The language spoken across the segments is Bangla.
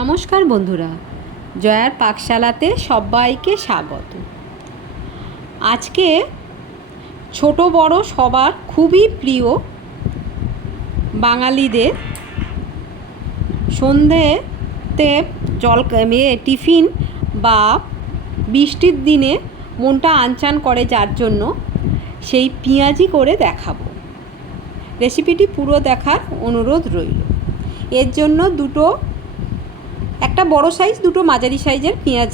নমস্কার বন্ধুরা, জয়ার পাকশালাতে সবাইকে স্বাগত। আজকে ছোট বড় সবার খুবই প্রিয় বাঙালিদের সন্ধেতে টিফিন বা বৃষ্টির দিনে মনটা আনচান করে, যার জন্য সেই পেঁয়াজি করে দেখাবো। রেসিপিটি পুরো দেখার অনুরোধ রইল। এর জন্য একটা বড় সাইজ, দুটো মাঝারি সাইজের পেঁয়াজ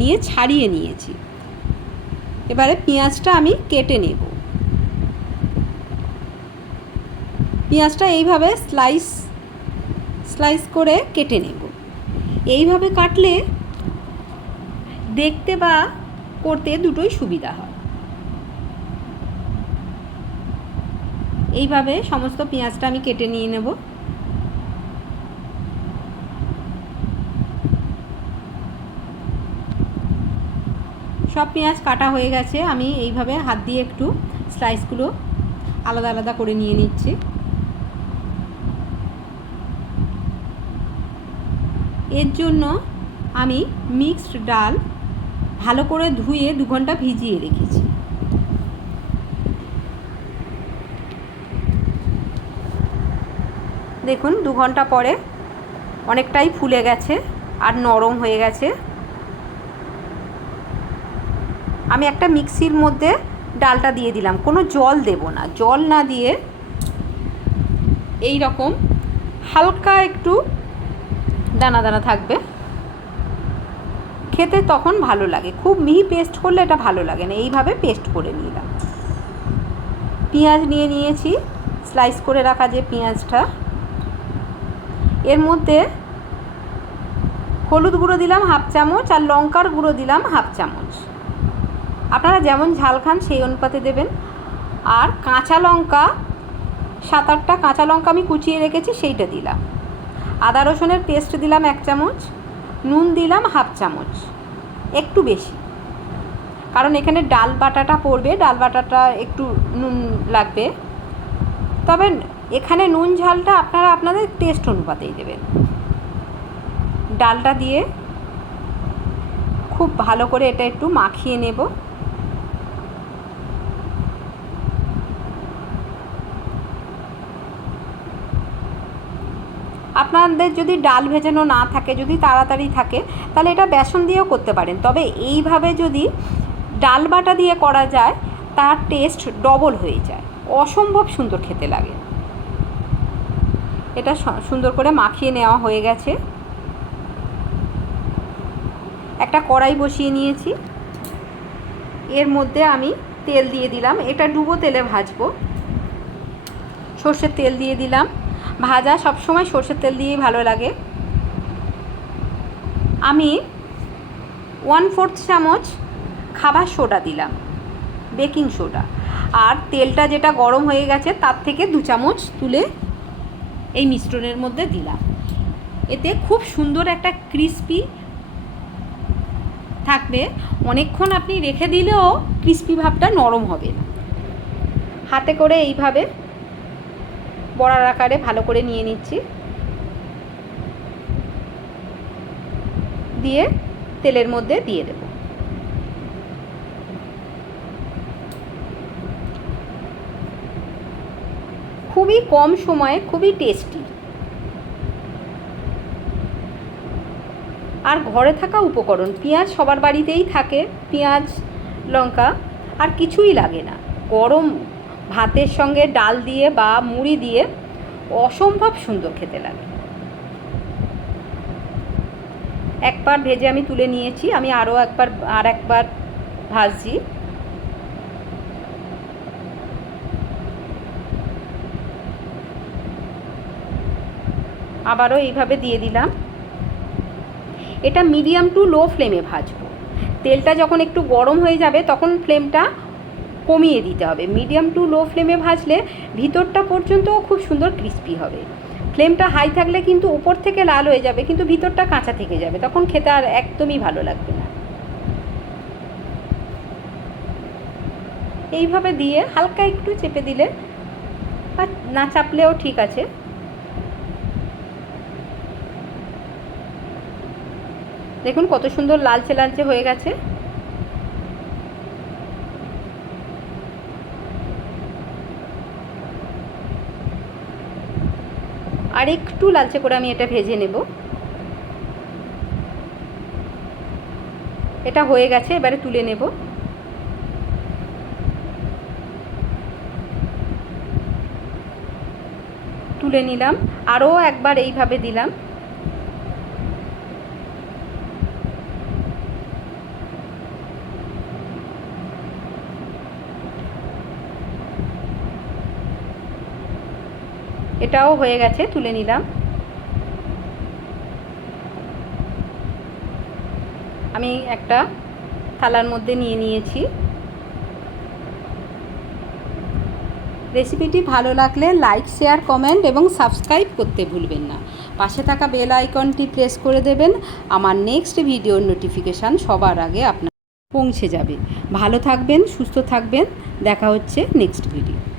নিয়ে ছাড়িয়ে নিয়েছি। এবারে পেঁয়াজটা আমি কেটে নেব। পেঁয়াজটা এইভাবে স্লাইস করে কেটে নেব। এইভাবে কাটলে দেখতে বা করতে দুটোই সুবিধা হয়। এইভাবে সমস্ত পেঁয়াজটা আমি কেটে নিয়ে নেব। সব পেঁয়াজ কাটা হয়ে গেছে। আমি এইভাবে হাত দিয়ে একটু স্লাইসগুলো আলাদা আলাদা করে নিয়ে নিচ্ছি। এর জন্য আমি মিক্সড ডাল ভালো করে ধুয়ে 2 ঘন্টা ভিজিয়ে রেখেছি। দেখুন 2 ঘন্টা পরে অনেকটাই ফুলে গেছে আর নরম হয়ে গেছে। আমি একটা মিক্সির মধ্যে ডালটা দিয়ে দিলাম, কোনো জল দেব না। জল না দিয়ে এই রকম হালকা একটু দানা দানা থাকবে, খেতে তখন ভালো লাগে। খুব মিহি পেস্ট করলে এটা ভালো লাগে না। এইভাবে পেস্ট করে নিলাম। পেঁয়াজ নিয়েছি, স্লাইস করে রাখা যে পেঁয়াজটা, এর মধ্যে হলুদ গুঁড়ো দিলাম 1/2 চামচ আর লঙ্কার গুঁড়ো দিলাম 1/2 চামচ। আপনারা যেমন ঝাল খান সেই অনুপাতে দেবেন। আর কাঁচা লঙ্কা 7-8টা কাঁচা লঙ্কা আমি কুচিয়ে রেখেছি, সেইটা দিলাম। আদা রসুনের পেস্ট দিলাম 1 চামচ। নুন দিলাম 1/2 চামচ, একটু বেশি, কারণ এখানে ডাল বাটাটা পড়বে, ডাল বাটাটা একটু নুন লাগবে। তবে এখানে নুন ঝালটা আপনারা আপনাদের টেস্ট অনুপাতেই দেবেন। ডালটা দিয়ে খুব ভালো করে এটা একটু মাখিয়ে নেব। আপনাদের যদি ডাল ভেজানো না থাকে, যদি তাড়াতাড়ি থাকে, তাহলে এটা বেসন দিয়েও করতে পারেন। তবে এইভাবে যদি ডাল বাটা দিয়ে করা যায়, তার টেস্ট ডবল হয়ে যায়, অসম্ভব সুন্দর খেতে লাগে। এটা সুন্দর করে মাখিয়ে নেওয়া হয়ে গেছে। একটা কড়াই বসিয়ে নিয়েছি, এর মধ্যে আমি তেল দিয়ে দিলাম। এটা ডুবো তেলে ভাজবো। সর্ষের তেল দিয়ে দিলাম। ভাজা সবসময় সর্ষের তেল দিয়েই ভালো লাগে। আমি 1/4 চামচ খাবার সোডা দিলাম, বেকিং সোডা। আর তেলটা যেটা গরম হয়ে গেছে তার থেকে 2 চামচ তুলে এই মিশ্রণের মধ্যে দিলাম। এতে খুব সুন্দর একটা ক্রিস্পি থাকবে। অনেকক্ষণ আপনি রেখে দিলেও ক্রিস্পি ভাবটা নরম হবে না। হাতে করে এইভাবে বড়ার আকারে ভালো করে নিয়ে নিচ্ছি, দিয়ে তেলের মধ্যে দিয়ে দেব। খুবই কম সময়ে খুবই টেস্টি। আর ঘরে থাকা উপকরণ, পেঁয়াজ সবার বাড়িতেই থাকে, পেঁয়াজ লঙ্কা, আর কিছুই লাগে না। গরম ভাতের সঙ্গে ডাল দিয়ে বা মুড়ি দিয়ে অসম্ভব সুন্দর খেতে লাগে। একবার ভেজে আমি তুলে নিয়েছি, আমি আর একবার ভাজছি। আবারও এইভাবে দিয়ে দিলাম। এটা মিডিয়াম টু লো ফ্লেমে ভাজবো। তেলটা যখন একটু গরম হয়ে যাবে তখন ফ্লেমটা কমিয়ে দিতে হবে। মিডিয়াম টু লো ফ্লেমে ভাজলে ভিতরটা পর্যন্তও খুব সুন্দর ক্রিস্পি হবে। ফ্লেমটা হাই থাকলে কিন্তু উপর থেকে লাল হয়ে যাবে, কিন্তু ভিতরটা কাঁচা থেকে যাবে, তখন খেতে আর একদমই ভালো লাগবে না। এইভাবে দিয়ে হালকা একটু চেপে দিলে, বা না চাপলেও ঠিক আছে, দেখুন কত সুন্দর লালচে লালচে হয়ে গেছে। আর একটু লালচে করে আমি এটা ভেজে নেব। এটা হয়ে গেছে, এবারে তুলে নেব। তুলে নিলাম, আরও একবার এইভাবে দিলাম। এটাও হয়ে গেছে, তুলে নিলাম। আমি একটা থালার মধ্যে নিয়ে নিয়েছি। রেসিপিটি ভালো লাগলে লাইক, শেয়ার, কমেন্ট এবং সাবস্ক্রাইব করতে ভুলবেন না। পাশে থাকা বেল আইকনটি প্রেস করে দেবেন। আমার নেক্সট ভিডিওর নোটিফিকেশান সবার আগে আপনার পৌঁছে যাবে। ভালো থাকবেন, সুস্থ থাকবেন। দেখা হচ্ছে নেক্সট ভিডিও।